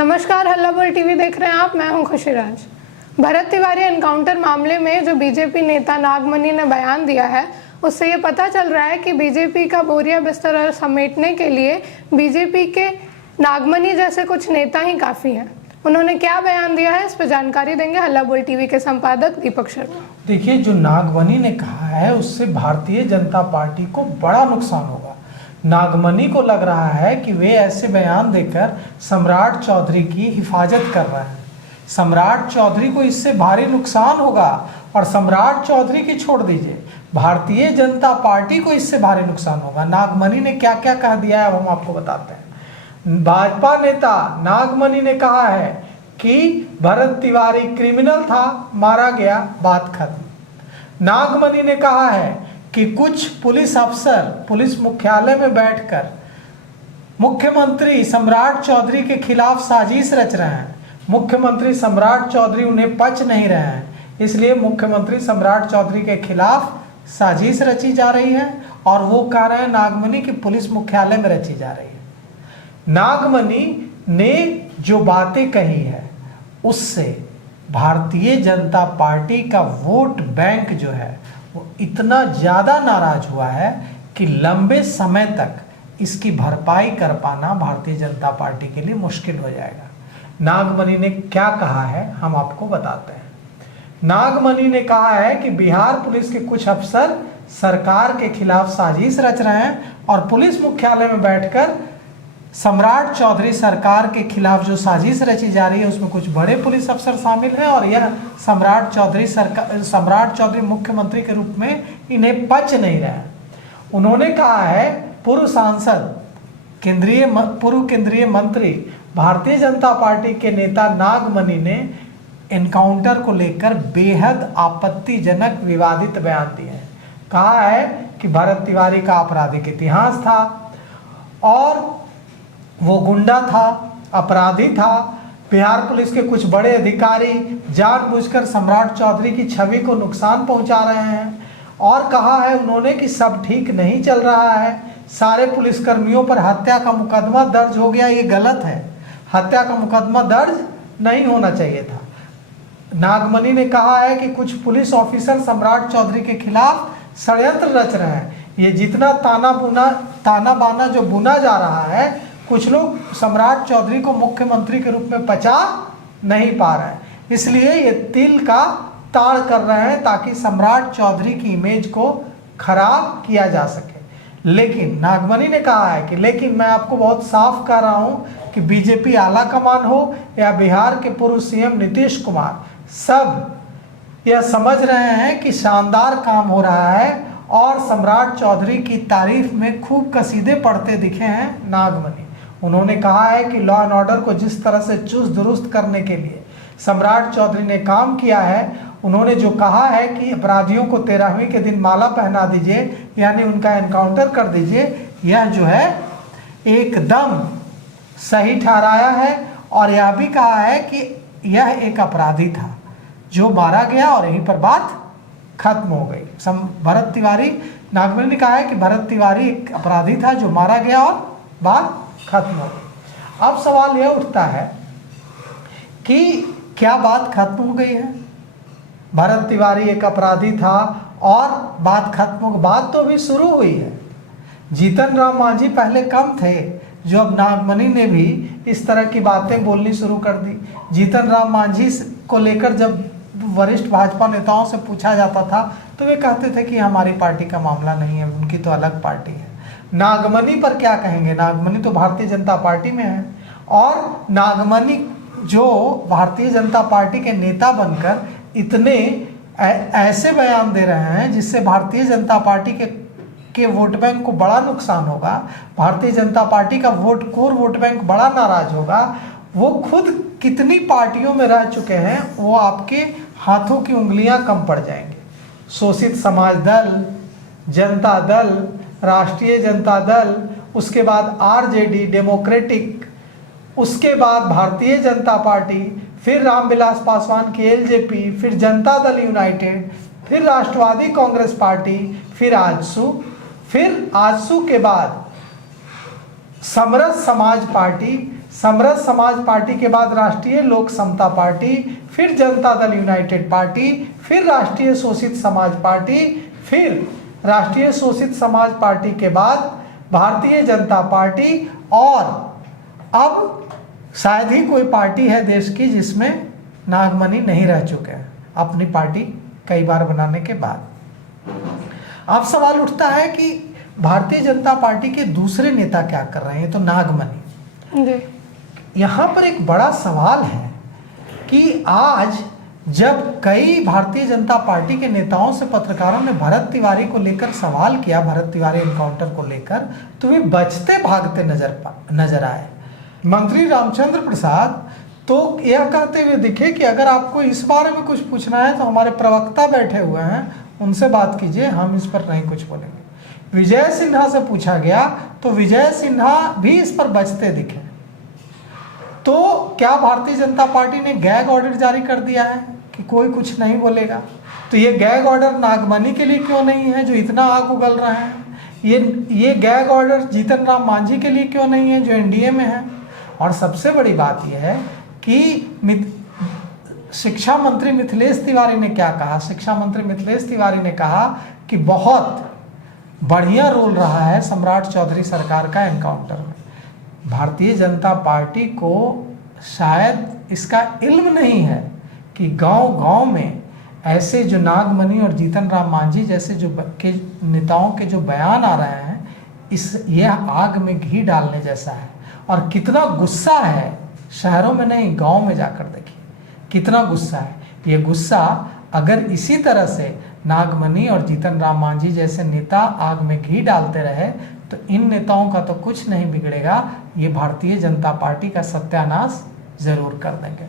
नमस्कार, हल्ला बोल टीवी देख रहे हैं आप। मैं हूं खुशीराज। भरत तिवारी एनकाउंटर मामले में जो बीजेपी नेता नागमणि ने बयान दिया है, उससे ये पता चल रहा है कि बीजेपी का बोरिया बिस्तर समेटने के लिए बीजेपी के नागमणि जैसे कुछ नेता ही काफ़ी हैं। उन्होंने क्या बयान दिया है, इस पर जानकारी देंगे हल्ला बोल टीवी के संपादक दीपक शर्मा। देखिए, जो नागमणि ने कहा है उससे भारतीय जनता पार्टी को बड़ा नुकसान होगा। नागमणि को लग रहा है कि वे ऐसे बयान देकर सम्राट चौधरी की हिफाजत कर रहे हैं। सम्राट चौधरी को इससे भारी नुकसान होगा और सम्राट चौधरी की छोड़ दीजिए, भारतीय जनता पार्टी को इससे भारी नुकसान होगा। नागमणि ने क्या क्या कह दिया है अब हम आपको बताते हैं। भाजपा नेता नागमणि ने कहा है कि भरत तिवारी क्रिमिनल था, मारा गया, बात खत्म। नागमणि ने कहा है कि कुछ पुलिस अफसर पुलिस मुख्यालय में बैठकर मुख्यमंत्री सम्राट चौधरी के खिलाफ साजिश रच रहे हैं। मुख्यमंत्री सम्राट चौधरी उन्हें पच नहीं रहे हैं, इसलिए मुख्यमंत्री सम्राट चौधरी के खिलाफ साजिश रची जा रही है और वो कह रहे हैं नागमणि की पुलिस मुख्यालय में रची जा रही है। नागमणि ने जो बातें कही है उससे भारतीय जनता पार्टी का वोट बैंक जो है वो इतना ज़्यादा नाराज हुआ है कि लंबे समय तक इसकी भरपाई कर पाना भारतीय जनता पार्टी के लिए मुश्किल हो जाएगा। नागमणि ने क्या कहा है हम आपको बताते हैं। नागमणि ने कहा है कि बिहार पुलिस के कुछ अफसर सरकार के खिलाफ साजिश रच रहे हैं और पुलिस मुख्यालय में बैठकर सम्राट चौधरी सरकार के खिलाफ जो साजिश रची जा रही है उसमें कुछ बड़े पुलिस अफसर शामिल हैं और यह सम्राट चौधरी मुख्यमंत्री के रूप में इन्हें पच नहीं रहा है। उन्होंने कहा है पूर्व सांसद पूर्व केंद्रीय मंत्री भारतीय जनता पार्टी के नेता नागमणि ने एनकाउंटर को लेकर बेहद आपत्तिजनक विवादित बयान दिए हैं। कहा है कि भरत तिवारी का आपराधिक इतिहास था और वो गुंडा था, अपराधी था। बिहार पुलिस के कुछ बड़े अधिकारी जानबूझकर सम्राट चौधरी की छवि को नुकसान पहुंचा रहे हैं और कहा है उन्होंने कि सब ठीक नहीं चल रहा है, सारे पुलिसकर्मियों पर हत्या का मुकदमा दर्ज हो गया, ये गलत है, हत्या का मुकदमा दर्ज नहीं होना चाहिए था। नागमणि ने कहा है कि कुछ पुलिस ऑफिसर सम्राट चौधरी के खिलाफ षड्यंत्र रच रहे हैं। ये जितना ताना बाना जो बुना जा रहा है, कुछ लोग सम्राट चौधरी को मुख्यमंत्री के रूप में पचा नहीं पा रहे हैं, इसलिए ये तिल का ताड़ कर रहे हैं ताकि सम्राट चौधरी की इमेज को खराब किया जा सके। लेकिन नागमणि ने कहा है कि लेकिन मैं आपको बहुत साफ कह रहा हूं कि बीजेपी आला कमान हो या बिहार के पूर्व सीएम नीतीश कुमार, सब यह समझ रहे हैं कि शानदार काम हो रहा है और सम्राट चौधरी की तारीफ में खूब कसीदे पढ़ते दिखे हैं नागमणि। उन्होंने कहा है कि लॉ एंड ऑर्डर को जिस तरह से चुस्त दुरुस्त करने के लिए सम्राट चौधरी ने काम किया है, उन्होंने जो कहा है कि अपराधियों को 13वीं के दिन माला पहना दीजिए यानी उनका एनकाउंटर कर दीजिए, यह जो है एकदम सही ठहराया है और यह भी कहा है कि यह एक अपराधी था जो मारा गया और यहीं पर बात खत्म हो गई। भरत तिवारी, नागमणि ने कहा है कि भरत तिवारी एक अपराधी था जो मारा गया और बात खत्म हो गई। अब सवाल यह उठता है कि क्या बात खत्म हो गई है? भरत तिवारी एक अपराधी था और बात खत्म हो गई? बात तो अभी शुरू हुई है। जीतन राम मांझी पहले कम थे, जो अब नागमणि ने भी इस तरह की बातें बोलनी शुरू कर दी। जीतन राम मांझी को लेकर जब वरिष्ठ भाजपा नेताओं से पूछा जाता था तो वे कहते थे कि हमारी पार्टी का मामला नहीं है, उनकी तो अलग पार्टी है। नागमणि पर क्या कहेंगे? नागमणि तो भारतीय जनता पार्टी में है और नागमणि जो भारतीय जनता पार्टी के नेता बनकर इतने ऐसे बयान दे रहे हैं जिससे भारतीय जनता पार्टी के वोट बैंक को बड़ा नुकसान होगा, भारतीय जनता पार्टी का कोर वोट बैंक बड़ा नाराज होगा। वो खुद कितनी पार्टियों में रह चुके हैं वो आपके हाथों की उंगलियां कम पड़ जाएंगे। शोषित समाज दल, जनता दल, राष्ट्रीय जनता दल, उसके बाद आरजेडी डेमोक्रेटिक, उसके बाद भारतीय जनता पार्टी, फिर रामविलास पासवान की एलजेपी, फिर जनता दल यूनाइटेड, फिर राष्ट्रवादी कांग्रेस पार्टी, फिर आजसू के बाद समरस समाज पार्टी, समरस समाज पार्टी के बाद राष्ट्रीय लोक समता पार्टी, फिर जनता दल यूनाइटेड पार्टी, फिर राष्ट्रीय शोषित समाज पार्टी, फिर राष्ट्रीय शोषित समाज पार्टी के बाद भारतीय जनता पार्टी, और अब शायद ही कोई पार्टी है देश की जिसमें नागमणि नहीं रह चुके हैं अपनी पार्टी कई बार बनाने के बाद। अब सवाल उठता है कि भारतीय जनता पार्टी के दूसरे नेता क्या कर रहे हैं, तो नागमणि। जी। यहाँ पर एक बड़ा सवाल है कि आज जब कई भारतीय जनता पार्टी के नेताओं से पत्रकारों ने भरत तिवारी को लेकर सवाल किया, भरत तिवारी एनकाउंटर को लेकर, तो वे बचते भागते नजर आए। मंत्री रामचंद्र प्रसाद तो यह कहते हुए दिखे कि अगर आपको इस बारे में कुछ पूछना है तो हमारे प्रवक्ता बैठे हुए हैं, उनसे बात कीजिए, हम इस पर नहीं कुछ बोलेंगे। विजय सिन्हा से पूछा गया तो विजय सिन्हा भी इस पर बचते दिखे। तो क्या भारतीय जनता पार्टी ने गैग ऑर्डर जारी कर दिया है कि कोई कुछ नहीं बोलेगा? तो ये गैग ऑर्डर नागमणि के लिए क्यों नहीं है जो इतना आग उगल रहा है? ये गैग ऑर्डर जीतन राम मांझी के लिए क्यों नहीं है जो एनडीए में है? और सबसे बड़ी बात यह है कि शिक्षा मंत्री मिथिलेश तिवारी ने क्या कहा? शिक्षा मंत्री मिथिलेश तिवारी ने कहा कि बहुत बढ़िया रोल रहा है सम्राट चौधरी सरकार का एनकाउंटर में। भारतीय जनता पार्टी को शायद इसका इल्म नहीं है कि गांव-गांव में ऐसे जो नागमणि और जीतन राम मांझी जैसे जो नेताओं के जो बयान आ रहे हैं, यह आग में घी डालने जैसा है। और कितना गुस्सा है, शहरों में नहीं गांव में जाकर देखिए कितना गुस्सा है। ये गुस्सा अगर इसी तरह से नागमणि और जीतन राम मांझी जैसे नेता आग में घी डालते रहे तो इन नेताओं का तो कुछ नहीं बिगड़ेगा, ये भारतीय जनता पार्टी का सत्यानाश जरूर कर देंगे।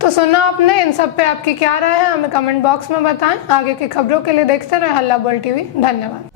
तो सुना आपने, इन सब पे आपकी क्या राय है हमें कमेंट बॉक्स में बताएं। आगे की खबरों के लिए देखते रहे हल्ला बोल टीवी। धन्यवाद।